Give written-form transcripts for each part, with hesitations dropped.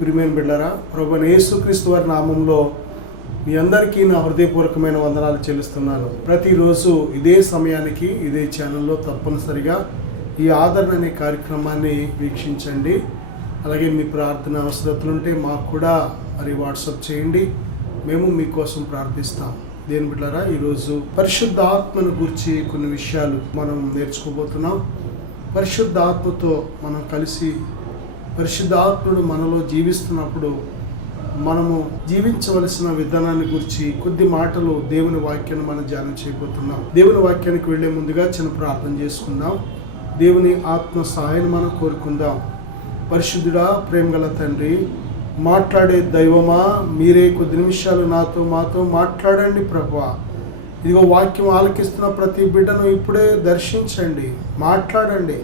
ప్రియమైన బిడ్డలారా, ప్రభువైన యేసుక్రీస్తు వారి నామంలో మీ అందరికీ నా హృదయపూర్వకమైన వందనాలు చెల్లిస్తున్నాను. ప్రతిరోజు ఇదే సమయానికి ఇదే ఛానల్లో తప్పనిసరిగా ఈ ఆదరణ అనే కార్యక్రమాన్ని వీక్షించండి. అలాగే మీ ప్రార్థన అవసరతలుంటే మాకు కూడా మరి వాట్సాప్ చేయండి, మేము మీకోసం ప్రార్థిస్తాం. దేని బిడ్డలారా, ఈరోజు పరిశుద్ధాత్మను గురించి కొన్ని విషయాలు మనం నేర్చుకోబోతున్నాం. పరిశుద్ధాత్మతో మనం కలిసి పరిశుద్ధాత్ముడు మనలో జీవిస్తున్నప్పుడు మనము జీవించవలసిన విధానాన్ని గురించి కొద్ది మాటలు దేవుని వాక్యాన్ని మనం ధ్యానం చేయబోతున్నాం. దేవుని వాక్యానికి వెళ్లే ముందుగా చిన్న ప్రార్థన చేసుకుందాం. దేవుని ఆత్మ సహాయం మనం కోరుకుందాం. పరిశుద్ధుడా, ప్రేమగల తండ్రి, మాట్లాడే దైవమా, మీరే కొద్ది నిమిషాలు మాతో మాట్లాడండి ప్రభువా. ఇదిగో వాక్యం ఆలకిస్తున్న ప్రతి బిడ్డను ఇప్పుడే దర్శించండి, మాట్లాడండి,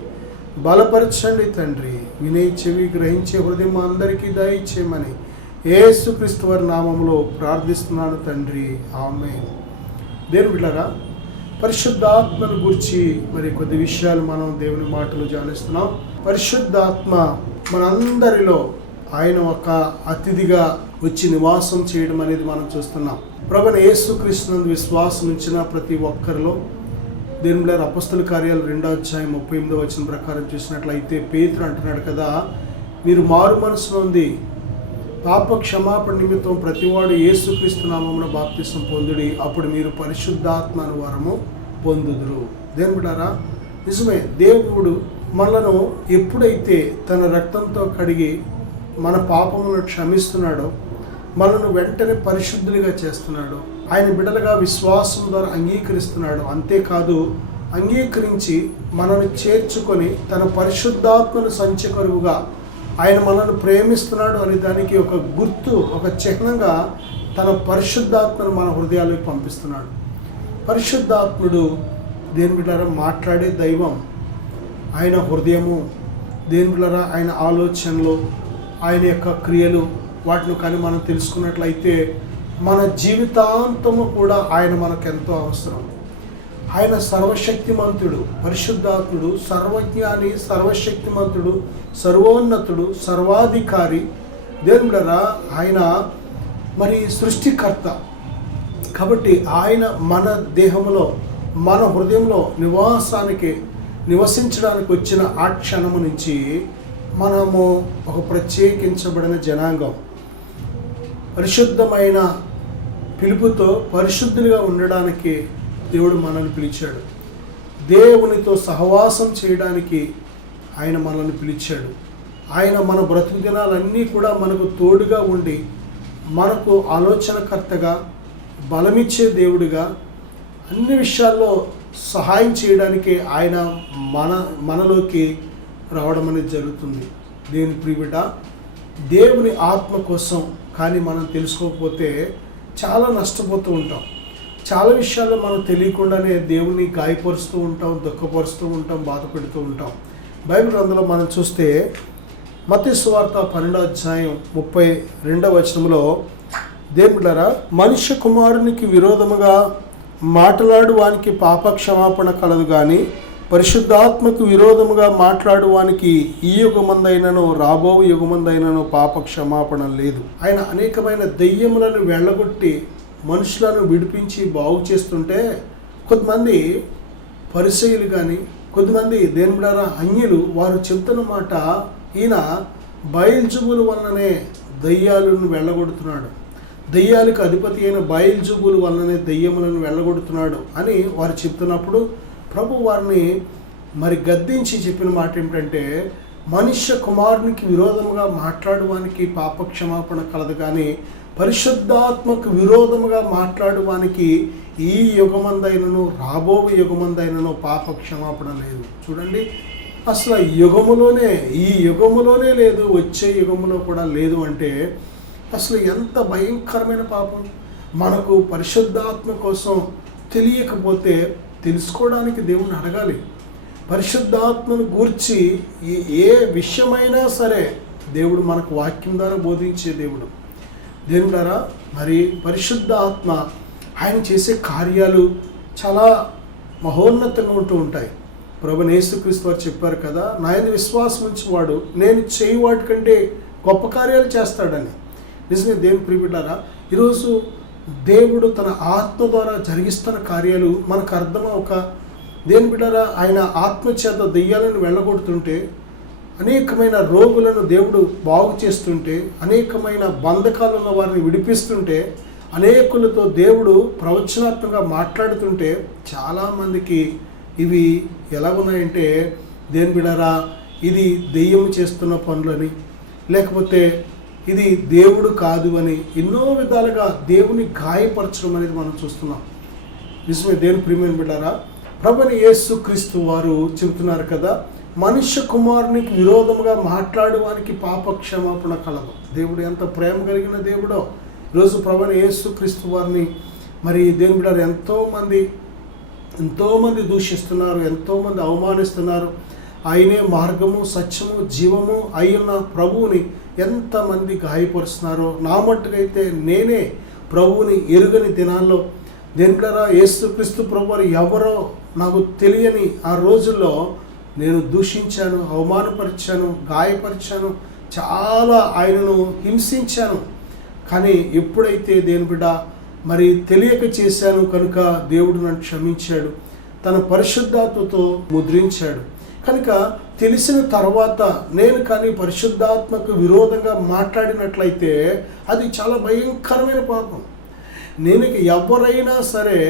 బలపరచండి తండ్రి. వినే చెవి, గ్రహించే హృదయం అందరికీ దయచేయమని యేసుక్రీస్తు వారి నామంలో ప్రార్థిస్తున్నాను తండ్రి, ఆమేన్. దేవుని బిడ్డలారా, పరిశుద్ధాత్మను గురించి మరి కొద్ది విషయాలు మనం దేవుని మాటలు ధ్యానిస్తున్నాం. పరిశుద్ధాత్మ మనందరిలో ఆయన ఒక అతిథిగా వచ్చి నివాసం చేయడం అనేది మనం చూస్తున్నాం. ప్రభువైన యేసుక్రీస్తునందు విశ్వాసం ఉంచిన ప్రతి ఒక్కరిలో దేవుని బిడ్డలారా, అపొస్తలుల కార్యాలు 2వ అధ్యాయం 38వ వచనం ప్రకారం చూసినట్లయితే పేతురు అంటున్నాడు కదా, మీరు మారు మనసు నొంది పాప క్షమాపణ నిమిత్తం ప్రతివాడు యేసుక్రీస్తు నామమున బాప్తిసం పొందుడి, అప్పుడు మీరు పరిశుద్ధాత్మ అను వరము పొందుదురు. దేవుని బిడ్డలారా, నిజమే, దేవుడు మనలను ఎప్పుడైతే తన రక్తంతో కడిగి మన పాపములను క్షమిస్తున్నాడో, మనను వెంటనే పరిశుద్ధులుగా చేస్తున్నాడు. ఆయన బిడ్డలుగా విశ్వాసం ద్వారా అంగీకరిస్తున్నాడు. అంతేకాదు, అంగీకరించి మనల్ని చేర్చుకొని తన పరిశుద్ధాత్మను సంచకరువుగా ఆయన మనల్ని ప్రేమిస్తున్నాడు అనే దానికి ఒక గుర్తు, ఒక చిహ్నంగా తన పరిశుద్ధాత్మను మన హృదయాలకు పంపిస్తున్నాడు. పరిశుద్ధాత్ముడు దేని బిడ్డలారా మాట్లాడే దైవం. ఆయన హృదయము, దేని బిడ్డలారా ఆయన ఆలోచనలు, ఆయన యొక్క క్రియలు, వాటిని కానీ మనం తెలుసుకున్నట్లయితే మన జీవితాంతము కూడా ఆయన మనకెంతో అవసరం. ఆయన సర్వశక్తిమంతుడు, పరిశుద్ధాత్ముడు, సర్వజ్ఞాని, సర్వశక్తిమంతుడు, సర్వోన్నతుడు, సర్వాధికారి. దేవుడరా ఆయన మరి సృష్టికర్త. కాబట్టి ఆయన మన దేహంలో, మన హృదయంలో నివసించడానికి వచ్చిన ఆ క్షణము నుంచి మనము ఒక ప్రత్యేకించబడిన జనాంగం. పరిశుద్ధమైన పిలుపుతో పరిశుద్ధులుగా ఉండడానికి దేవుడు మనల్ని పిలిచాడు. దేవునితో సహవాసం చేయడానికి ఆయన మనల్ని పిలిచాడు. ఆయన మన బ్రతుకు దినాలన్నీ కూడా మనకు తోడుగా ఉండి మనకు ఆలోచనకర్తగా, బలమిచ్చే దేవుడిగా, అన్ని విషయాల్లో సహాయం చేయడానికి ఆయన మనలోకి రావడం అనేది జరుగుతుంది. దేవుని ప్రియబిడ్డ, దేవుని ఆత్మ కోసం కానీ మనం తెలుసుకోకపోతే చాలా నష్టపోతూ ఉంటాం. చాలా విషయాల్లో మనం తెలియకుండానే దేవుని గాయపరుస్తూ ఉంటాం, దుఃఖపరుస్తూ ఉంటాం, బాధ పెడుతూ ఉంటాం. బైబిల్ గ్రంథంలో మనం చూస్తే మత్తయి సువార్త 12వ అధ్యాయం 32వ వచనంలో, దేవులారా, మనుష్య కుమారునికి విరోధముగా మాట్లాడు వానికి పాప క్షమాపణ కలదు, కానీ పరిశుద్ధాత్మకు విరోధముగా మాట్లాడువానికి ఈ యుగమందైనను రాబో యుగమందైనను పాప క్షమాపణ లేదు. ఆయన అనేకమైన దెయ్యములను వెళ్ళగొట్టి మనుషులను విడిపించి బాగు చేస్తుంటే కొంతమంది పరిసయ్యులు కానీ, కొంతమంది దేని బిడ్డలారా అన్యులు, వారు చెప్తున్న మాట, ఈయన బయల్జుబుల వలననే దయ్యాలను వెళ్ళగొడుతున్నాడు, దయ్యాలకు అధిపతి అయిన బయల్జుబుల వలననే దయ్యములను వెళ్ళగొడుతున్నాడు అని వారు చెప్తున్నప్పుడు ప్రభు వారిని మరి గద్దించి చెప్పిన మాట ఏమిటంటే, మనుష్య కుమారునికి విరోధముగా మాట్లాడువానికి పాప క్షమాపణ కలదు, కానీ పరిశుద్ధాత్మకు విరోధముగా మాట్లాడువానికి ఈ యుగమందైనను రాబో యుగమందైనను పాప క్షమాపణ లేదు. చూడండి, అసలు ఈ యుగములోనే లేదు, వచ్చే యుగములో కూడా లేదు అంటే అసలు ఎంత భయంకరమైన పాపం. మనకు పరిశుద్ధాత్మ కోసం తెలియకపోతే తెలుసుకోవడానికి దేవుని అడగాలి. పరిశుద్ధాత్మను గూర్చి ఏ విషయమైనా సరే దేవుడు మనకు వాక్యం ద్వారా బోధించే దేవుడు. దేవుడారా, మరి పరిశుద్ధాత్మ ఆయన చేసే కార్యాలు చాలా మహోన్నతంగా ఉంటూ ఉంటాయి. ప్రభువైన యేసుక్రీస్తు వారు చెప్పారు కదా, నా యందు విశ్వాసం ఉంచేవాడు నేను చేయి వాటి కంటే గొప్ప కార్యాలు చేస్తాడని. నిజమే దేవుని ప్రియబిడ్డారా, ఈరోజు దేవుడు తన ఆత్మ ద్వారా జరిగిస్తున్న కార్యాలు మనకు అర్థమవక, దేవుని బిడ్డారా, ఆయన ఆత్మ చేత దెయ్యాలను వెళ్ళగొడుతుంటే, అనేకమైన రోగులను దేవుడు బాగు చేస్తుంటే, అనేకమైన బంధకాలను వారిని విడిపిస్తుంటే, అనేకులతో దేవుడు ప్రవచనాత్మకంగా మాట్లాడుతుంటే, చాలామందికి ఇవి ఎలా ఉన్నాయంటే, దేవుని బిడ్డారా, ఇది దెయ్యం చేస్తున్న పనులని, లేకపోతే ఇది దేవుడు కాదు అని ఎన్నో విధాలుగా దేవుని గాయపరచడం అనేది మనం చూస్తున్నాం. నిజమే దేవుని ప్రియమైన బిడ్డారా, ప్రభువైన యేసుక్రీస్తు వారు చెబుతున్నారు కదా, మనుష్య కుమారునికి విరోధముగా మాట్లాడడానికి పాప క్షమాపణ కలదు. దేవుడు ఎంత ప్రేమ కలిగిన దేవుడో. ఈరోజు ప్రభువైన యేసుక్రీస్తు వారిని మరి దేవుని బిడ్డారు ఎంతోమంది దూషిస్తున్నారు, ఎంతోమంది అవమానిస్తున్నారు. ఆయనే మార్గము, సత్యము, జీవము అయ్యున్న ప్రభువుని ఎంతమంది గాయపరుస్తున్నారో. నా మట్టుకైతే నేనే ప్రభువుని ఎరుగని దినాల్లో దేవుడా, యేసుక్రీస్తు ప్రభువారు ఎవరో నాకు తెలియని ఆ రోజుల్లో నేను దూషించాను, అవమానపరిచాను, గాయపరిచాను, చాలా ఆయనను హింసించాను. కానీ ఎప్పుడైతే దేవుని బిడ్డ మరి తెలియక చేశాను కనుక దేవుడు నన్ను క్షమించాడు, తన పరిశుద్ధాత్మతో ముద్రించాడు. కనుక తెలిసిన తర్వాత నేను కానీ పరిశుద్ధాత్మకు విరోధంగా మాట్లాడినట్లయితే అది చాలా భయంకరమైన పాపం. నేను ఎవరైనా సరే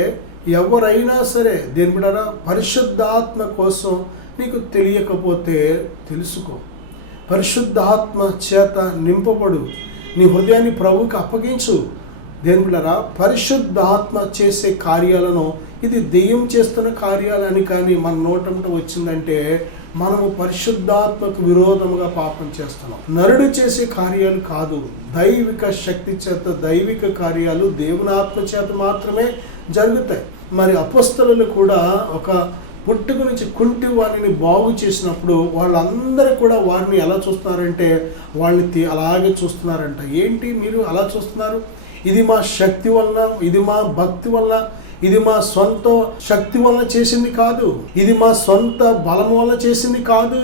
దేని బిడ్డరా, పరిశుద్ధాత్మ కోసం నీకు తెలియకపోతే తెలుసుకో, పరిశుద్ధాత్మ చేత నింపబడు, నీ హృదయాన్ని ప్రభువుకి అప్పగించు. దేని బిడ్డరా, పరిశుద్ధాత్మ చేసే కార్యాలను ఇది దెయ్యం చేస్తున్న కార్యాలని కానీ మన నోటంట వచ్చిందంటే మనము పరిశుద్ధాత్మకు విరోధముగా పాపం చేస్తున్నాం. నరుడు చేసే కార్యాలు కాదు, దైవిక శక్తి చేత దైవిక కార్యాలు దేవుని ఆత్మ చేత మాత్రమే జరుగుతాయి. మరి అపొస్తలులు కూడా ఒక పుట్టుక నుంచి కుంటి వారిని బాగు చేసినప్పుడు వాళ్ళందరూ కూడా వారిని ఎలా చూస్తున్నారంటే వాళ్ళని అలాగే చూస్తున్నారంట. ఏంటి మీరు అలా చూస్తున్నారు? ఇది మా శక్తి వలన, ఇది మా భక్తి వల్ల, ఇది మా సొంత శక్తి వల్ల చేసింది కాదు, ఇది మా సొంత బలం వల్ల చేసింది కాదు.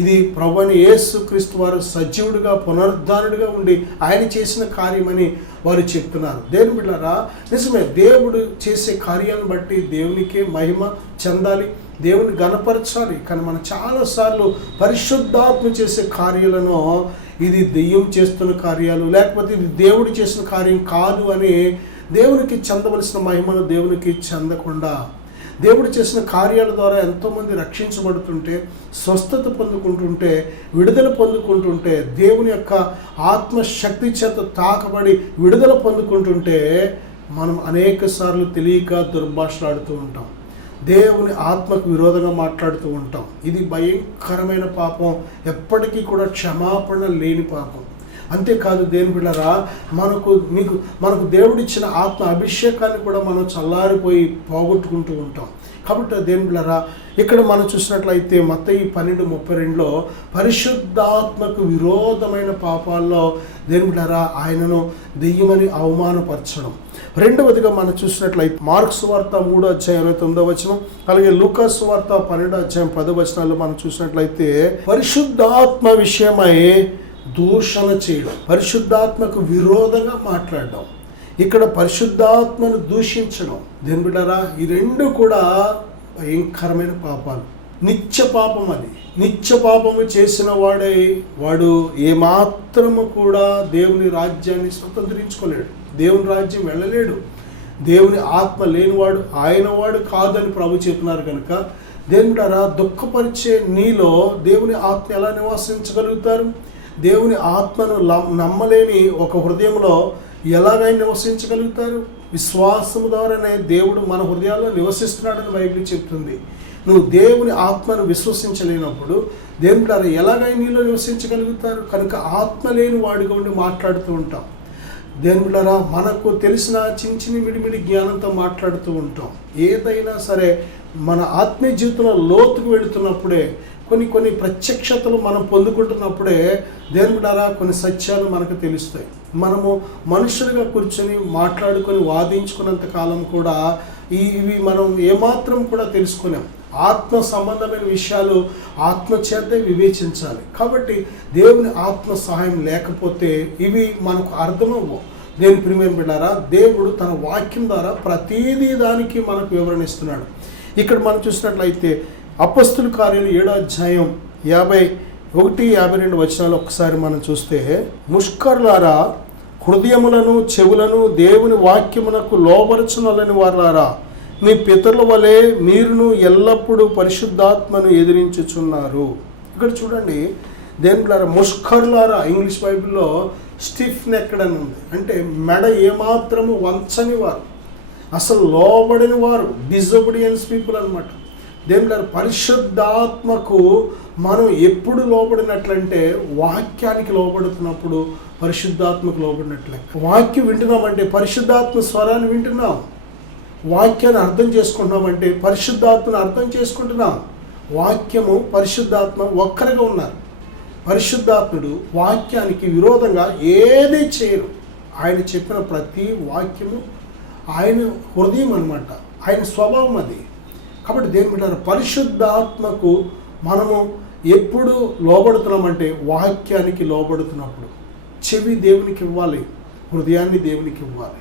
ఇది ప్రభువైన యేసుక్రీస్తు వారు సజీవుడిగా పునరుద్ధానుడిగా ఉండి ఆయన చేసిన కార్యమని వారు చెప్తున్నారు. దేవుని బిడ్డలారా, నిజమే, దేవుడు చేసే కార్యాలను బట్టి దేవునికే మహిమ చెందాలి, దేవుని గణపరచాలి. కానీ మనం చాలాసార్లు పరిశుద్ధాత్మ చేసే కార్యాలను ఇది దెయ్యం చేస్తున్న కార్యాలు, లేకపోతే ఇది దేవుడు చేసిన కార్యం కాదు అని దేవునికి చెందవలసిన మహిమను దేవునికి చెందకుండా దేవుడు చేసిన కార్యాల ద్వారా ఎంతోమంది రక్షించబడుతుంటే, స్వస్థత పొందుకుంటుంటే, విడుదల పొందుకుంటుంటే, దేవుని యొక్క ఆత్మశక్తి చేత తాకబడి విడుదల పొందుకుంటుంటే మనం అనేక సార్లు తెలియక దుర్భాషలాడుతూ ఉంటాం, దేవుని ఆత్మకు విరోధంగా మాట్లాడుతూ ఉంటాం. ఇది భయంకరమైన పాపం, ఎప్పటికీ కూడా క్షమాపణ లేని పాపం. అంతేకాదు దేవుని బిడ్డలారా, మనకు దేవుడిచ్చిన ఆత్మ అభిషేకాన్ని కూడా మనం చల్లారిపోయి పోగొట్టుకుంటూ ఉంటాం. కాబట్టి దేవుని బిడ్డలారా, ఇక్కడ మనం చూసినట్లయితే మత్తయి 12:32లో పరిశుద్ధాత్మకు విరోధమైన పాపాల్లో దేవుని బిడ్డలారా ఆయనను దెయ్యమని అవమానపరచడం. రెండవదిగా మనం చూసినట్లయితే మార్కు సువార్త 3:29 అలాగే లూకా సువార్త 12:10 మనం చూసినట్లయితే పరిశుద్ధాత్మ విషయమై దూషణ చేయడం, పరిశుద్ధాత్మకు విరోధంగా మాట్లాడడం, ఇక్కడ పరిశుద్ధాత్మను దూషించడం. దేని బిడ్డారా, ఈ రెండు కూడా భయంకరమైన పాపాలు, నిత్య పాపం. అది నిత్య పాపము చేసిన వాడు ఏమాత్రము కూడా దేవుని రాజ్యాన్ని స్వతంత్రించుకోలేడు, దేవుని రాజ్యం వెళ్ళలేడు. దేవుని ఆత్మ లేనివాడు ఆయన వాడు కాదని ప్రభు చెప్తున్నారు. కనుక దేని బిడ్డారా, దుఃఖపరిచే నీలో దేవుని ఆత్మ ఎలా నివాసించగలుగుతారు? దేవుని ఆత్మను నమ్మలేని ఒక హృదయంలో ఎలాగైనా నివసించగలుగుతారు? విశ్వాసము ద్వారానే దేవుడు మన హృదయాల్లో నివసిస్తున్నాడని బైబిల్ చెప్తుంది. నువ్వు దేవుని ఆత్మను విశ్వసించలేనప్పుడు దేవుని ద్వారా ఎలాగైనా నీలో నివసించగలుగుతారు? కనుక ఆత్మ లేని వాడిగా ఉండి మాట్లాడుతూ ఉంటాం. దేవుని ద్వారా మనకు తెలిసిన చిన్న మిడిమిడి జ్ఞానంతో మాట్లాడుతూ ఉంటాం. ఏదైనా సరే మన ఆత్మీయ జీవితంలో లోతుకు వెళుతున్నప్పుడే, కొన్ని ప్రత్యక్షతలు మనం పొందుకుంటున్నప్పుడే దేవుని ద్వారా కొన్ని సత్యాలు మనకు తెలుస్తాయి. మనము మనుషులుగా కూర్చొని మాట్లాడుకొని వాదించుకున్నంత కాలం కూడా ఇవి మనం ఏమాత్రం కూడా తెలుసుకోలేం. ఆత్మ సంబంధమైన విషయాలు ఆత్మ చేతే వివేచించాలి. కాబట్టి దేవుని ఆత్మ సహాయం లేకపోతే ఇవి మనకు అర్థమవ్వవు. దేవుని ప్రియమైన బిడ్డారా, దేవుడు తన వాక్యం ద్వారా ప్రతీదీ దానికి మనకు వివరణ ఇస్తున్నాడు. ఇక్కడ మనం చూసినట్లయితే అపొస్తలుల కార్యాలు 7వ అధ్యాయం 51-52 వచనాలు ఒకసారి మనం చూస్తే, ముష్కరులారా, హృదయములను చెవులను దేవుని వాక్యమునకు లోబరచునలని వారులారా, మీ పితరుల వలె మీరును ఎల్లప్పుడూ పరిశుద్ధాత్మను ఎదిరించుచున్నారు. ఇక్కడ చూడండి, దేవులారా, ముష్కరులారా, ఇంగ్లీష్ బైబిల్లో స్టిఫ్ నెక్డ్ అని ఉంది. అంటే మెడ ఏమాత్రము వంచని వారు, అసలు లోబడిన వారు, డిజొబీడియన్స్ పీపుల్ అనమాట. దేవులారా, పరిశుద్ధాత్మకు మనం ఎప్పుడు లోబడినట్లంటే వాక్యానికి లోబడుతున్నప్పుడు పరిశుద్ధాత్మకు లోబడినట్లే. వాక్యం వింటున్నామంటే పరిశుద్ధాత్మ స్వరాన్ని వింటున్నాం. వాక్యాన్ని అర్థం చేసుకుంటున్నామంటే పరిశుద్ధాత్మను అర్థం చేసుకుంటున్నాం. వాక్యము పరిశుద్ధాత్మ ఒక్కరిగా ఉన్నారు. పరిశుద్ధాత్ముడు వాక్యానికి విరోధంగా ఏది చేయరు. ఆయన చెప్పిన ప్రతి వాక్యము ఆయన హృదయం అన్నమాట, ఆయన స్వభావం అది. కాబట్టి దేని బిడ్డారా, పరిశుద్ధాత్మకు మనము ఎప్పుడు లోబడుతున్నామంటే వాక్యానికి లోబడుతున్నప్పుడు. చెవి దేవునికి ఇవ్వాలి, హృదయాన్ని దేవునికి ఇవ్వాలి.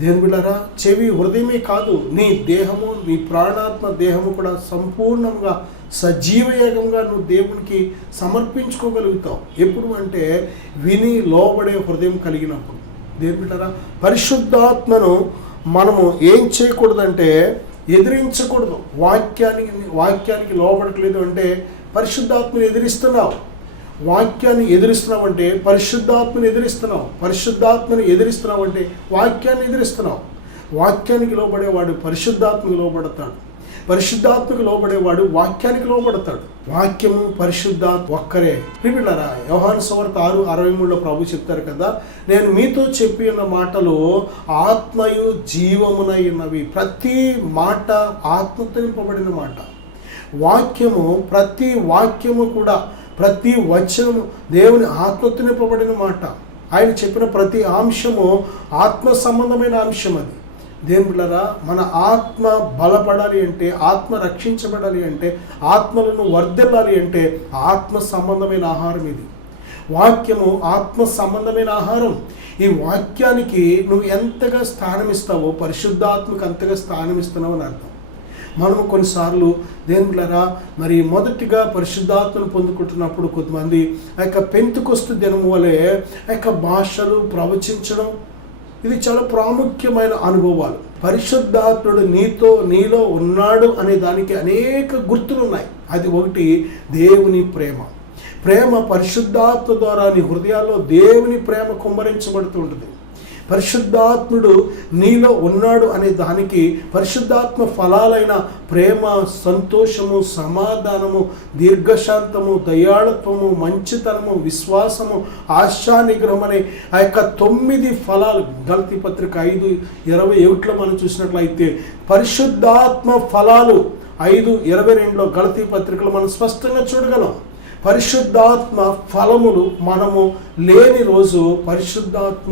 దేవుని బిడ్డారా, చెవి హృదయమే కాదు, నీ దేహము, నీ ప్రాణాత్మ దేహము కూడా సంపూర్ణంగా సజీవయాగంగా నువ్వు దేవునికి సమర్పించుకోగలుగుతావు. ఎప్పుడు అంటే విని లోబడే హృదయం కలిగినప్పుడు. దేవుని బిడ్డారా, పరిశుద్ధాత్మను మనము ఏం చేయకూడదంటే ఎదిరించకూడదు. వాక్యానికి లోబడట్లేదు అంటే పరిశుద్ధాత్మను ఎదిరిస్తున్నావు. వాక్యాన్ని ఎదిరిస్తున్నావు అంటే పరిశుద్ధాత్మను ఎదిరిస్తున్నావు. పరిశుద్ధాత్మను ఎదిరిస్తున్నావు అంటే వాక్యాన్ని ఎదిరిస్తున్నావు. వాక్యానికి లోబడేవాడు పరిశుద్ధాత్మకు లోబడతాడు. పరిశుద్ధాత్మకు లోబడేవాడు వాక్యానికి లోబడతాడు. వాక్యము పరిశుద్ధాత్మ ఒక్కరే. ప్రియమిత్రులారా, యోహాను సువార్త 6:63 ప్రభు చెప్తారు కదా, నేను మీతో చెప్పి ఉన్న మాటలు ఆత్మయు జీవమునై ఉన్నవి. ప్రతి మాట ఆత్మతో నింపబడిన మాట. వాక్యము, ప్రతి వాక్యము కూడా, ప్రతి వచనము దేవుని ఆత్మతో నింపబడిన మాట. ఆయన చెప్పిన ప్రతి అంశము ఆత్మ సంబంధమైన అంశం. అది దేవుని బిడ్డలారా, మన ఆత్మ బలపడాలి అంటే, ఆత్మ రక్షించబడాలి అంటే, ఆత్మలను వర్ధిల్లాలి అంటే ఆత్మ సంబంధమైన ఆహారం ఇది. వాక్యము ఆత్మ సంబంధమైన ఆహారం. ఈ వాక్యానికి నువ్వు ఎంతగా స్థానం ఇస్తావో పరిశుద్ధాత్మకు అంతగా స్థానం ఇస్తున్నావు అని అర్థం. మనము కొన్నిసార్లు దేవుని బిడ్డలారా, మరి మొదటిగా పరిశుద్ధాత్మను పొందుకుంటున్నప్పుడు కొంతమంది ఆ యొక్క పెంతెకొస్తు దినము వలె ఆ యొక్క భాషలు ప్రవచించడం, ఇది చాలా ప్రాముఖ్యమైన అనుభవాలు. పరిశుద్ధాత్ముడు నీలో ఉన్నాడు అనే దానికి అనేక గుర్తులు ఉన్నాయి. అది ఒకటి దేవుని ప్రేమ. పరిశుద్ధాత్మ ద్వారా నీ హృదయాల్లో దేవుని ప్రేమ కుమ్మరించబడుతూ ఉంటుంది. పరిశుద్ధాత్ముడు నీలో ఉన్నాడు అనే దానికి పరిశుద్ధాత్మ ఫలాలైన ప్రేమ, సంతోషము, సమాధానము, దీర్ఘశాంతము, దయాళత్వము, మంచితనము, విశ్వాసము, ఆశా నిగ్రహం అనే ఆ యొక్క 9 ఫలాలు గలతీ పత్రిక 5:21 మనం చూసినట్లయితే పరిశుద్ధాత్మ ఫలాలు 5:22 గలతీ పత్రికలు మనం స్పష్టంగా చూడగలం. పరిశుద్ధాత్మ ఫలములు మనము లేని రోజు పరిశుద్ధాత్మ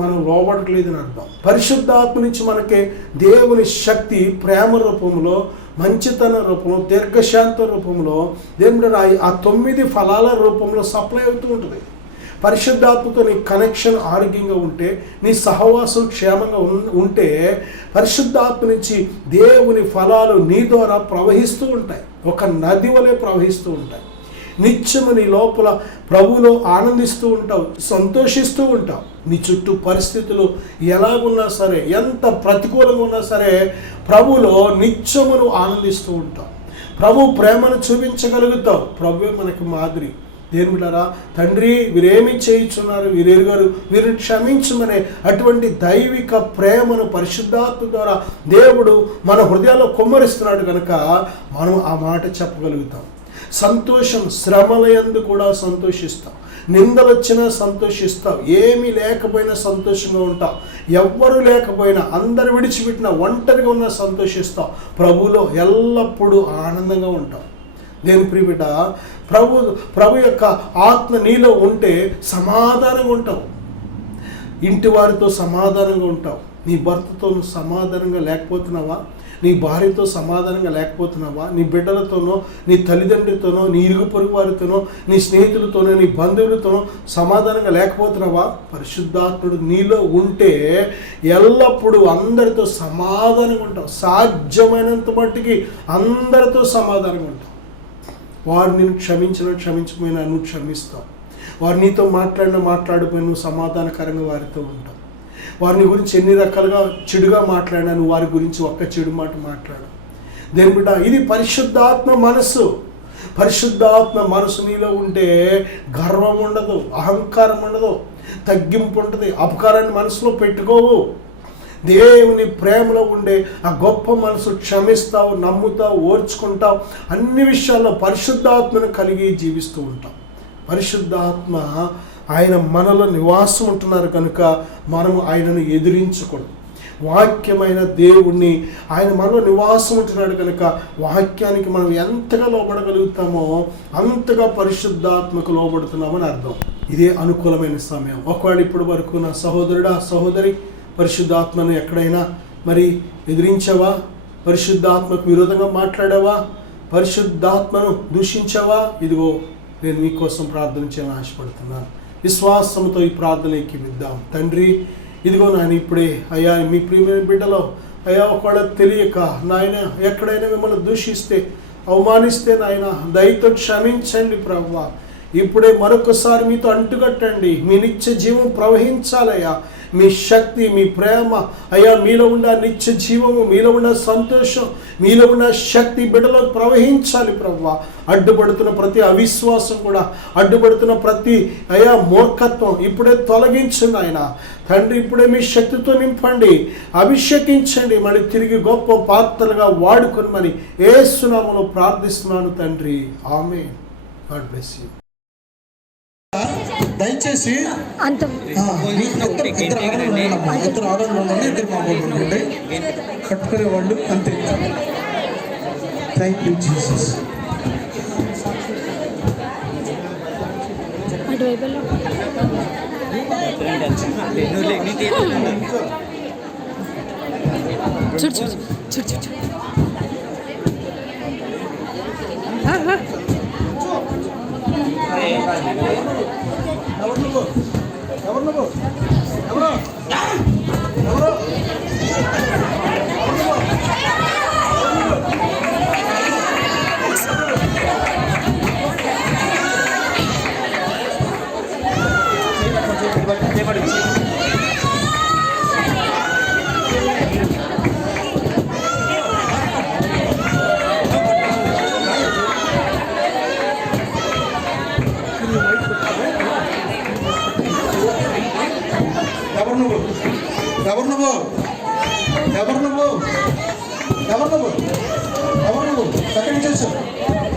మనం లోబడట్లేదని అర్థం. పరిశుద్ధాత్మ నుంచి మనకి దేవుని శక్తి ప్రేమ రూపంలో, మంచితన రూపంలో, దీర్ఘశాంత రూపంలో, దేవుడు ఆ 9 ఫలాల రూపంలో సప్లై అవుతూ ఉంటుంది. పరిశుద్ధాత్మతో నీ కనెక్షన్ ఆరోగ్యంగా ఉంటే, నీ సహవాసం క్షేమంగా ఉంటే పరిశుద్ధాత్మ నుంచి దేవుని ఫలాలు నీ ద్వారా ప్రవహిస్తూ ఉంటాయి. ఒక నది వలె ప్రవహిస్తూ ఉంటాయి. నిత్యము నీ లోపల ప్రభువులో ఆనందిస్తూ ఉంటావు, సంతోషిస్తూ ఉంటావు. నీ చుట్టూ పరిస్థితులు ఎలాగున్నా సరే, ఎంత ప్రతికూలంగా ఉన్నా సరే ప్రభువులో నిత్యమును ఆనందిస్తూ ఉంటావు. ప్రభు ప్రేమను చూపించగలుగుతావు. ప్రభువే మనకు మాదిరి. దేవుడారా, తండ్రి వీరేమి చేయించున్నారు, వీరెరుగారు, వీరిని క్షమించమనే అటువంటి దైవిక ప్రేమను పరిశుద్ధాత్మ ద్వారా దేవుడు మన హృదయాల్లో కుమ్మరిస్తున్నాడు కనుక మనం ఆ మాట చెప్పగలుగుతాం. సంతోషం, శ్రమలయందు కూడా సంతోషిస్తాం. నిందలు వచ్చినా సంతోషిస్తావు. ఏమీ లేకపోయినా సంతోషంగా ఉంటావు. ఎవ్వరు లేకపోయినా, అందరు విడిచిపెట్టినా, ఒంటరిగా ఉన్నా సంతోషిస్తావు. ప్రభువులో ఎల్లప్పుడూ ఆనందంగా ఉంటావు. దేవుని ప్రియబిడ్డ, ప్రభు యొక్క ఆత్మ నీలో ఉంటే సమాధానంగా ఉంటావు. ఇంటి వారితో సమాధానంగా ఉంటావు. నీ భర్తతో నువ్వు సమాధానంగా లేకపోతున్నావా? నీ భార్యతో సమాధానంగా లేకపోతున్నావా? నీ బిడ్డలతోనో, నీ తల్లిదండ్రులతోనో, నీ ఇరుగు పొరుగు వారితోనో, నీ స్నేహితులతోనో, నీ బంధువులతోనో సమాధానంగా లేకపోతున్నావా? పరిశుద్ధాత్ముడు నీలో ఉంటే ఎల్లప్పుడూ అందరితో సమాధానంగా ఉంటావు. సాధ్యమైనంత మట్టుకి అందరితో సమాధానంగా ఉంటావు. వారు నేను క్షమించకపోయినా నువ్వు క్షమిస్తావు. వారు నీతో మాట్లాడిపోయినా నువ్వు సమాధానకరంగా వారితో ఉంటావు. వారిని గురించి ఎన్ని రకాలుగా చెడుగా మాట్లాడినా నువ్వు వారి గురించి ఒక్క చెడు మాట మాట్లాడు. దేని బిడ్డ, ఇది పరిశుద్ధాత్మ మనసు. పరిశుద్ధాత్మ మనసు నీలో ఉంటే గర్వం ఉండదు, అహంకారం ఉండదు, తగ్గింపు ఉంటుంది, అపకారాన్ని మనసులో పెట్టుకోవు. దేవుని ప్రేమలో ఉండే ఆ గొప్ప మనసు క్షమిస్తావు, నమ్ముతావు, ఓర్చుకుంటావు. అన్ని విషయాల్లో పరిశుద్ధాత్మను కలిగి జీవిస్తూ ఉంటావు. పరిశుద్ధాత్మ ఆయన మనలో నివాసం ఉంటున్నారు కనుక మనము ఆయనను ఎదిరించకూడదు. వాక్యమైన దేవుణ్ణి ఆయన మనలో నివాసం ఉంటున్నాడు కనుక వాక్యానికి మనం ఎంతగా లోబడగలుగుతామో అంతగా పరిశుద్ధాత్మకు లోబడుతున్నామని అర్థం. ఇదే అనుకూలమైన సమయం. ఒకవేళ ఇప్పటి వరకు నా సహోదరుడా, సహోదరి, పరిశుద్ధాత్మను ఎక్కడైనా మరి ఎదిరించావా? పరిశుద్ధాత్మకు విరోధంగా మాట్లాడావా? పరిశుద్ధాత్మను దూషించావా? ఇదిగో నేను మీకోసం ప్రార్థన చేయాలని ఆశపడుతున్నాను. విశ్వాసంతో ఈ ప్రార్థన ఎక్కిద్దాం. తండ్రి, ఇదిగో నాయన ఇప్పుడే అయ్యా మీ ప్రియమైన బిడ్డలో అయ్యా ఒకవేళ తెలియక నాయన ఎక్కడైనా మిమ్మల్ని దూషిస్తే, అవమానిస్తే నాయన దయతో క్షమించండి ప్రభువా. ఇప్పుడే మరొకసారి మీతో అంటుకట్టండి. మీ నిత్య జీవం ప్రవహించాలయ్యా. మీ శక్తి, మీ ప్రేమ అయ్యా, మీలో ఉన్న నిత్య జీవము, మీలో ఉన్న సంతోషం, మీలో ఉన్న శక్తి బిడ్డలో ప్రవహించాలి ప్రభువా. అడ్డుపడుతున్న ప్రతి అవిశ్వాసం కూడా, అడ్డుపడుతున్న ప్రతి అయ్యా మూర్ఖత్వం ఇప్పుడే తొలగించండి ఆయన. తండ్రి, ఇప్పుడే మీ శక్తితో నింపండి, అభిషేకించండి. మళ్ళీ తిరిగి గొప్ప పాత్రలుగా వాడుకొని మరి యేసు నామములో ప్రార్థిస్తున్నాను తండ్రి. ఆమేన్. God bless you. దయచేసి ఇద్దరు ఆడవాళ్ళు ఉండండి, ఇద్దరు మామూలు ఉండండి, కట్టుకునే వాళ్ళు అంతే. Thank you Jesus. ఎక్కడి నుంచి వచ్చావు? ఎవరు నువ్వు?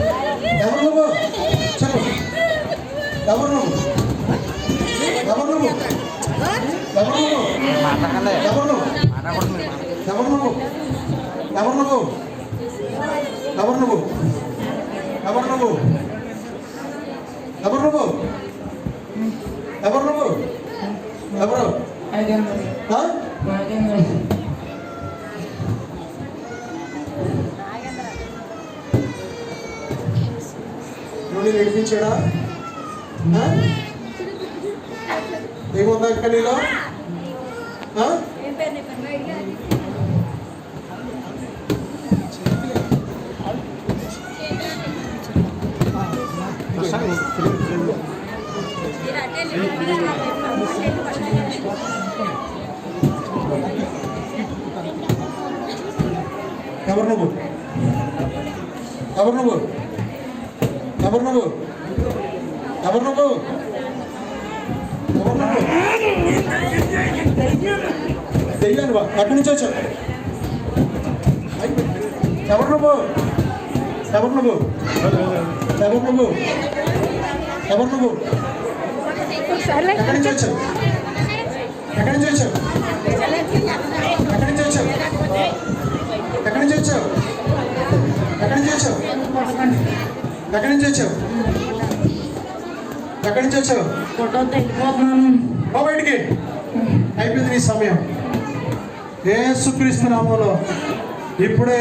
చెప్పు. ఎవరు నువ్వు? ఎవరు నువ్వు? ఎవరు నువ్వు? ఎవరు నువ్వు? ఎవరు నువ్వు? ఎవరు నువ్వు? ఎవరు నువ్వు? ఎవరు నువ్వు? ఎవరు నువ్వు? ఎవరు నువ్వు? ఎవరు? నువ్వు నడిపించాడా? ఏముందా ఇంకా నీలో? ఎవరు నువ్వు? ఎవరు నువ్వు? ఎవరు నువ్వు? ఎవరు నువ్వు? ఎవరు నువ్వు? తెలియను బా. అక్కడి నుంచి వచ్చావు. ఎవరు నువ్వు? ఎవరు నువ్వు? ఎవరు నువ్వు? ఎవరు నువ్వు? ఎక్కడి నుంచి వచ్చావు? ఎక్కడి నుంచి వచ్చావు? ఎక్కడి నుంచి వచ్చావు? ఎక్కడి నుంచి వచ్చావు? ఎక్కడి నుంచి వచ్చావు? ఎక్కడి నుంచి వచ్చావు? ఎక్కడి నుంచి వచ్చావు? బయటికి. అయిపోయింది నీ సమయం. యేసుక్రీస్తు నామములో ఇప్పుడే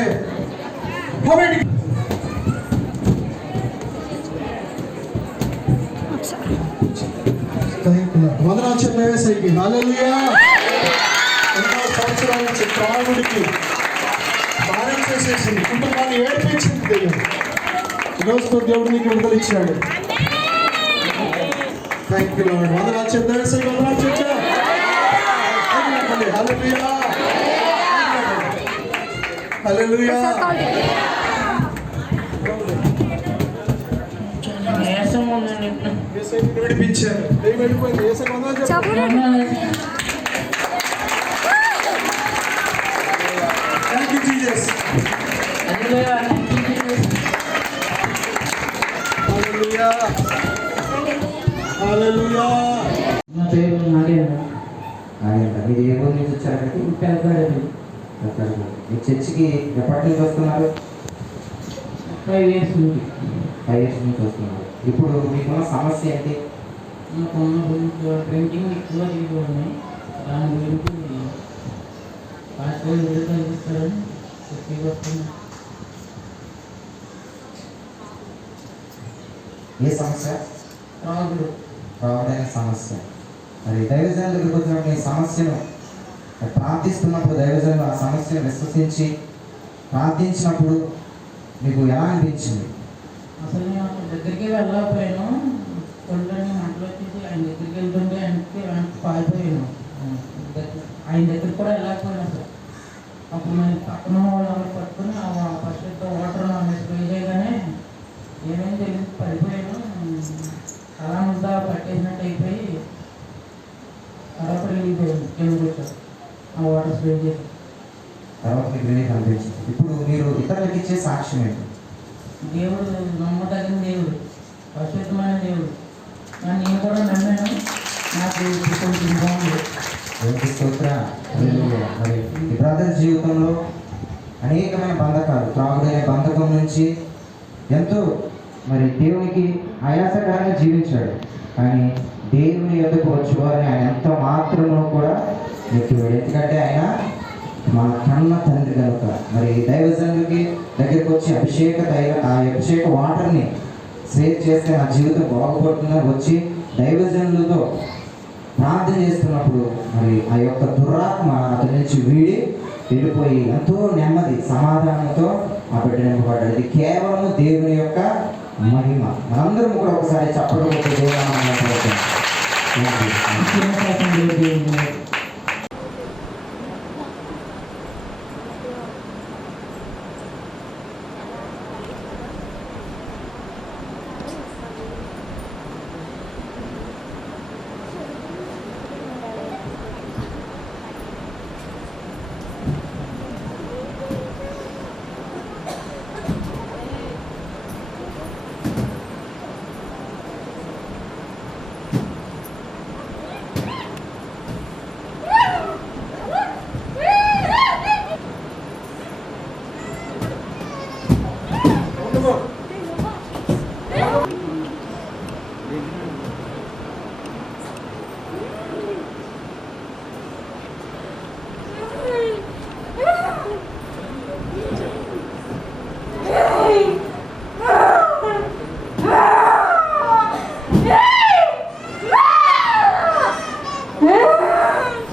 వందనాలు చెప్పేసరికి హల్లెలూయా. ఎన్నో సంవత్సరాల నుంచి త్రాగుడికి భారం చేసేసి కుటుంబాన్ని ఏడిపించింది దేవుడు. ఈరోజుతో దేవుడు నీకు విడుదల ఇచ్చాడు. Thank you lord. వందనాలు చెప్పేసరికి వందనాలు చెప్పా. హల్లెలూయా హల్లెలూయా. విడిపించారు. దైవం వెళ్ళిపోయింది. యేసుకి వందనాలు చెప్పు. Thank you Jesus. Hallelujah hallelujah. నా పేరు నాగేంద్ర. మీరు ఏ ఊరు నుంచి వచ్చారండి? మీ చర్చికి ఎప్పటి నుంచి వస్తున్నారు? 5 years నుండి. 5 years నుంచి వస్తున్నారు. ఇప్పుడు మీకున్న సమస్య ఏంటి? నాకు ప్రింటింగ్ ఎక్కువ తీసుకోండి. దాని గురించి పాస్పోర్ట్ విడుదల కనిపిస్తారని చెప్పి వస్తున్నాను. ఏ సమస్య? రాగుడు రావడైన సమస్య. మరి దైవజనుల దగ్గరికి వచ్చినప్పుడు ఈ సమస్యను ప్రార్థిస్తున్నప్పుడు దైవజనులు ఆ సమస్యను విశ్వసించి ప్రార్థించినప్పుడు మీకు ఎలా అనిపించింది? అసలు నేను దగ్గరికి వెళ్ళకపోయాను. కొండని మంటలు వచ్చేసి ఆయన దగ్గరికి వెళ్తుంటే ఆయనకి పారిపోయాను. ఆయన దగ్గరికి కూడా వెళ్ళకపోయాను అసలు. అప్పుడు నేను పక్కన వాళ్ళని పట్టుకుని ఫస్ట్ వాటర్ స్ప్రే చేయగానే ఏమేమి తెలియదు పడిపోయాను. అలా అంతా పట్టేసినట్టు అయిపోయి తర్వాత రిలీజ్ అయ్యింది. కింద కూర్చొని ఆ వాటర్ స్ప్రే చేసి తర్వాత మీకు రిలీఫ్ అనిపించింది. ఇప్పుడు మీరు ఇతరులకు ఇచ్చే సాక్ష్యం ఏంటి? దేవుడు నమ్మదగిన దేవుడు, పరిశుద్ధమైన దేవుడు. నేను కూడా నమ్మాను. నాకు కొంచెం బాగుంది. మరి ఈ బ్రదర్ జీవితంలో అనేకమైన బంధకాలు, త్రాగుడనే బంధకం నుంచి ఎంతో మరి దేవునికి ఆయాసకరంగా జీవించాడు. కానీ దేవుని యొద్దకు వచ్చేవారిని ఆయన ఎంత మాత్రమో కూడా ఎక్కివాడు. ఎందుకంటే ఆయన మన కన్న తండ్రి కనుక. మరి దైవజనుడికి దగ్గరికి వచ్చి ఆ అభిషేక వాటర్ని సేవ్ చేస్తే నా జీవితం బాగుపడుతుందని వచ్చి దైవజనులతో ప్రార్థన చేస్తున్నప్పుడు మరి ఆ యొక్క దురాత్మ అతని నుంచి వీడి వెళ్ళిపోయి ఎంతో నెమ్మది సమాధానంతో ఆ బిడ్డ నింపబడ్డాడు. ఇది కేవలం దేవుని యొక్క మహిమ. మనందరం కూడా ఒకసారి చెప్పకపోతే దేవుడు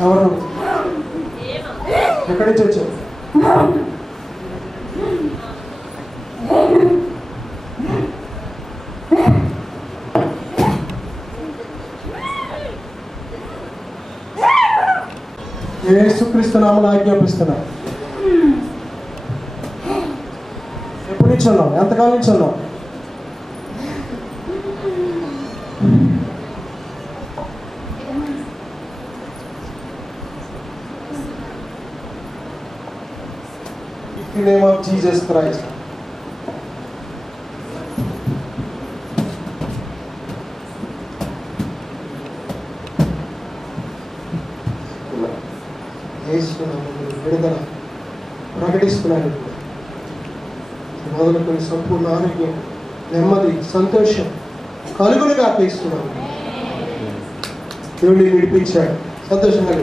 ఎవరు ఎక్కడి నుంచి వచ్చావు? యేసుక్రీస్తు నామమున ఆజ్ఞాపిస్తున్నా. ఎప్పటి నుంచి ఉన్నావు? ఎంతకాలం నుంచి ఉన్నావు? In the name of Jesus Christ. విడుదల ప్రకటిస్తున్నాను. మొదలుకొని సంపూర్ణ ఆరోగ్యం, నెమ్మది, సంతోషం కలుగులుగా అర్పిస్తున్నాను. దేవుడిని విడిపించాడు. సంతోషంగా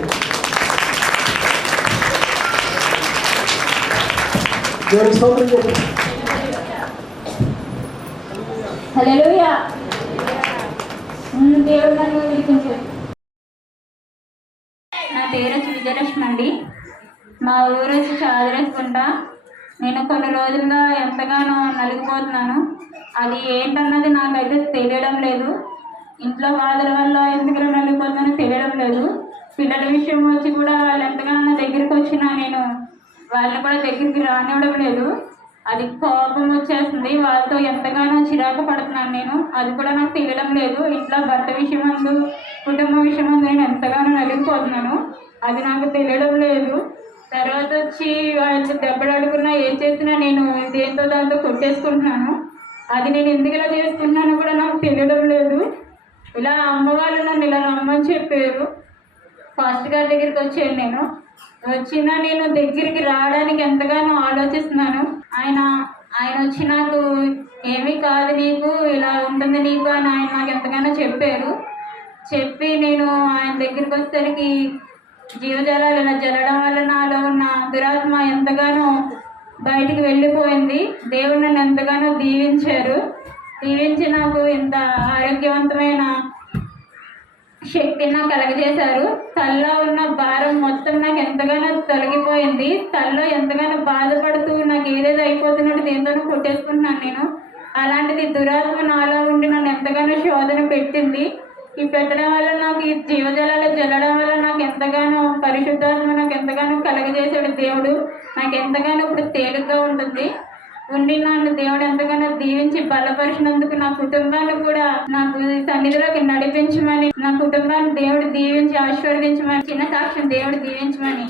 దేవునికి స్తోత్రం చెప్పండి. హల్లెలూయా. దేవుడు నన్ను విడిపించాడు. నా పేరు వచ్చి విజయలక్ష్మి అండి. మా ఊరు వచ్చి చాదరేసుకుంట. నేను కొన్ని రోజులుగా ఎంతగానో నలిగిపోతున్నాను. అది ఏంటన్నది నాకైతే తెలియడం లేదు. ఇంట్లో బాధల వల్ల ఎందుకు నలిగిపోతున్నానో తెలియడం లేదు. పిల్లల విషయం వచ్చి కూడా వాళ్ళు ఎంతగానో నా దగ్గరికి వచ్చినా నేను వాళ్ళని కూడా దగ్గరికి రానివ్వడం లేదు. అది కోపం వచ్చేస్తుంది. వాళ్ళతో ఎంతగానో చిరాకు పడుతున్నాను నేను. అది కూడా నాకు తెలియడం లేదు. ఇంట్లో భర్త విషయమందు కుటుంబ విషయమందు నేను ఎంతగానో నలిగిపోతున్నాను. అది నాకు తెలియడం లేదు. తర్వాత వచ్చి వాళ్ళు దెబ్బలాడుకున్నా ఏం చేసినా నేను దేంతో దాంతో కొట్టేసుకుంటున్నాను. అది నేను ఎందుకు ఇలా చేసుకుంటున్నానో కూడా నాకు తెలియడం లేదు. ఇలా అమ్మ వాళ్ళు నన్ను ఇలా రమ్మని చెప్పారు. ఫాస్ట్ గారి దగ్గరికి వచ్చాను. నేను వచ్చినా నేను దగ్గరికి రావడానికి ఎంతగానో ఆలోచిస్తున్నాను. ఆయన వచ్చి నాకు ఏమీ కాదు నీకు, ఇలా ఉంటుంది నీకు అని ఆయన నాకు ఎంతగానో చెప్పారు. చెప్పి నేను ఆయన దగ్గరికి వచ్చేసరికి జీవజలాలు ఇలా జల్లడం వల్ల నాలో ఉన్న దురాత్మ ఎంతగానో బయటికి వెళ్ళిపోయింది. దేవుడు నన్ను ఎంతగానో దీవించారు. దీవించి నాకు ఇంత ఆరోగ్యవంతమైన శక్తిని నాకు కలగజేశారు. తలలో ఉన్న భారం మొత్తం నాకు ఎంతగానో తొలగిపోయింది. తలలో ఎంతగానో బాధపడుతూ నాకు ఏదేదో అయిపోతున్నట్టు దేంతోనో కొట్టేసుకుంటున్నాను నేను. అలాంటిది దురాత్మ నాలో ఉండి నన్ను ఎంతగానో శోధన పెట్టింది. ఈ పెట్టడం వల్ల నాకు ఈ జీవజలాలు జల్లడం వల్ల నాకు ఎంతగానో పరిశుద్ధాత్మ నాకు ఎంతగానో కలగజేశాడు దేవుడు. నాకు ఎంతగానో ఇప్పుడు తేలిగ్గా ఉంటుంది. ఉండి నన్ను దేవుడు ఎంతగానో దీవించి బలపరిచినందుకు నా కుటుంబాన్ని కూడా నాకు సన్నిధిలోకి నడిపించమని, నా కుటుంబాన్ని దేవుడు దీవించి ఆశీర్వదించమని, చిన్న సాక్ష్యం దేవుడు దీవించమని.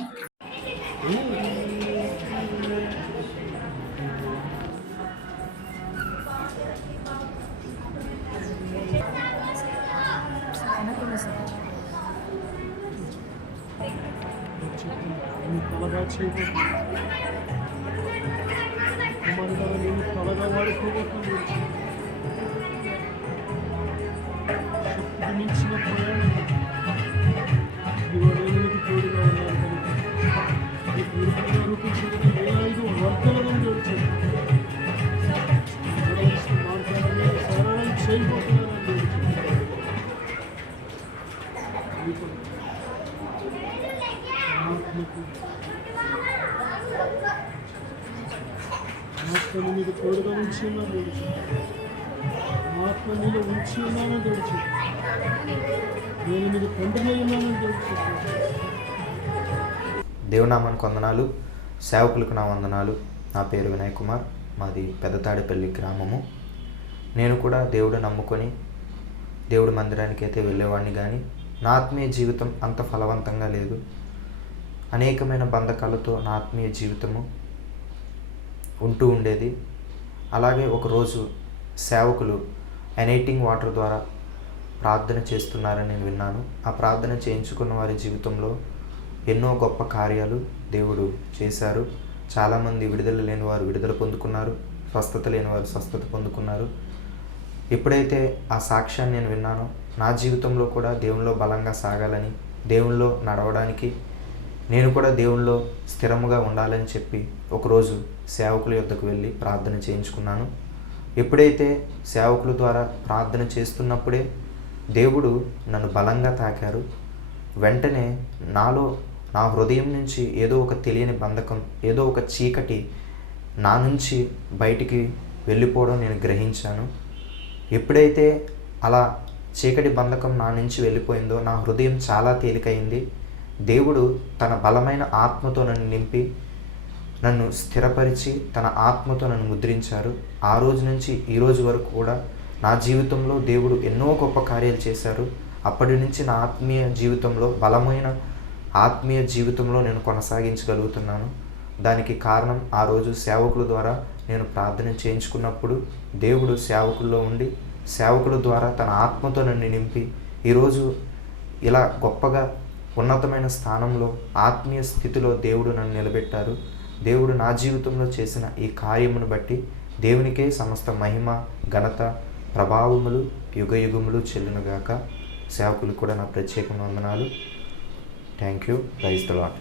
త్వరగా వాడుకోబోతుంది. మించిన ప్రయాణం ఇవాళకి తోడుగా ఉన్నారు కనుక ఈ పూర్తిగా రూపించిన 5 వర్గాలను గడిచారు. మార్గాన్ని సరళం చేయబోతున్నారని ఆత్మని మీద తోడుగా ఉంచి ఉన్నాను గడిచి, ఆత్మ మీద ఉంచి ఉన్నాను గడిచి, నేను మీద తండ్రిలో ఉన్నాను గడిచి. దేవునామానికి వందనాలు, సేవకులకు నా వందనాలు. నా పేరు వినయ్ కుమార్, మాది పెద్దతాడిపల్లి గ్రామము. నేను కూడా దేవుడు నమ్ముకొని దేవుడి మందిరానికి అయితే వెళ్ళేవాడిని, కానీ నా ఆత్మీయ జీవితం అంత ఫలవంతంగా లేదు. అనేకమైన బంధకాలతో నా ఆత్మీయ జీవితము ఉంటూ ఉండేది. అలాగే ఒకరోజు సేవకులు ఎనైటింగ్ వాటర్ ద్వారా ప్రార్థన చేస్తున్నారని నేను విన్నాను. ఆ ప్రార్థన చేయించుకున్న వారి జీవితంలో ఎన్నో గొప్ప కార్యాలు దేవుడు చేశారు. చాలామంది విడుదల లేని వారు విడుదల పొందుకున్నారు, స్వస్థత లేని వారు స్వస్థత పొందుకున్నారు. ఎప్పుడైతే ఆ సాక్ష్యాన్ని నేను విన్నానో నా జీవితంలో కూడా దేవునిలో బలంగా సాగాలని, దేవునిలో నడవడానికి, నేను కూడా దేవునిలో స్థిరముగా ఉండాలని చెప్పి ఒకరోజు సేవకుల యొద్దకు వెళ్ళి ప్రార్థన చేయించుకున్నాను. ఎప్పుడైతే సేవకుల ద్వారా ప్రార్థన చేస్తున్నప్పుడే దేవుడు నన్ను బలంగా తాకారు. వెంటనే నాలో నా హృదయం నుంచి ఏదో ఒక తెలియని బంధకం, ఏదో ఒక చీకటి నా నుంచి బయటికి వెళ్ళిపోవడం నేను గ్రహించాను. ఎప్పుడైతే అలా చీకటి బంధకం నా నుంచి వెళ్ళిపోయిందో నా హృదయం చాలా తేలికైంది. దేవుడు తన బలమైన ఆత్మతో నన్ను నింపి నన్ను స్థిరపరిచి తన ఆత్మతో నన్ను ముద్రించారు. ఆ రోజు నుంచి ఈ రోజు వరకు కూడా నా జీవితంలో దేవుడు ఎన్నో గొప్ప కార్యాలు చేశారు. అప్పటి నుంచి నా ఆత్మీయ జీవితంలో బలమైన ఆత్మీయ జీవితంలో నేను కొనసాగించగలుగుతున్నాను. దానికి కారణం ఆ రోజు సేవకుల ద్వారా నేను ప్రార్థన చేయించుకున్నప్పుడు దేవుడు సేవకుల్లో ఉండి సేవకుల ద్వారా తన ఆత్మతో నన్ను నింపి ఈరోజు ఇలా గొప్పగా ఉన్నతమైన స్థానంలో ఆత్మీయ స్థితిలో దేవుడు నన్ను నిలబెట్టారు. దేవుడు నా జీవితంలో చేసిన ఈ కార్యమును బట్టి దేవునికే సమస్త మహిమ, ఘనత, ప్రభావములు యుగయుగములు చెల్లునుగాక. సేవకులు కూడా నా ప్రత్యేక వందనాలు. Thank you. Praise the lord.